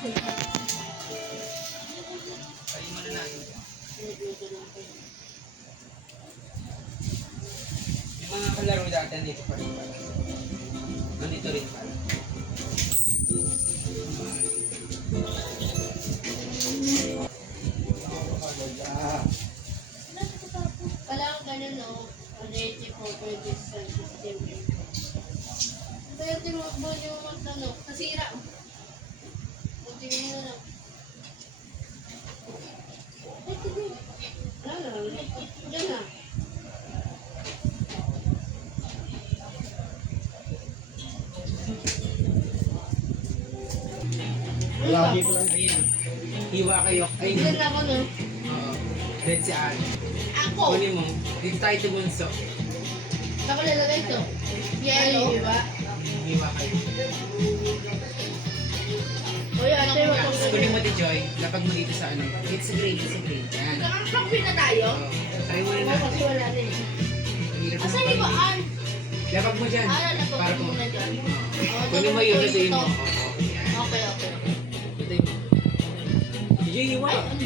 Kain mo na natin. Yung mga kalaro dati dito pa rin pala. Nandito rin pala. Kailangan ganun, no? Ready for this system. Kaya tinukbo yung magtanong. Nasira. Tingin mo na lang. Ay, tigil. Wala. Diyan na. Lagi ko lang. Ayan. Hiwa kayo. Ay, Diyan na ako, no? oo. Then si Anne. Ako! Kunin mo. Dito tayo sa bunso. Ako lalagay ito. Yellow. Diba? Hiwa kayo. Uy, ate, wag Tapos kang kunin mo ti Joy. Lapag mo dito sa ano. It's a grade, it's a grade. Yan. Nakakapin na tayo? Oo. Try mo na Oo, natin. kasi wala na eh. Ang hirap Asan ng yung pag- baan? Lapag mo dyan. Napapag Para mo po. na dyan. Oo, Kunin mo dapat yun, ko lutuin mo. ito. Oo. Yan. Okay. Lutuin mo. Joy, hiwa. Ay, ano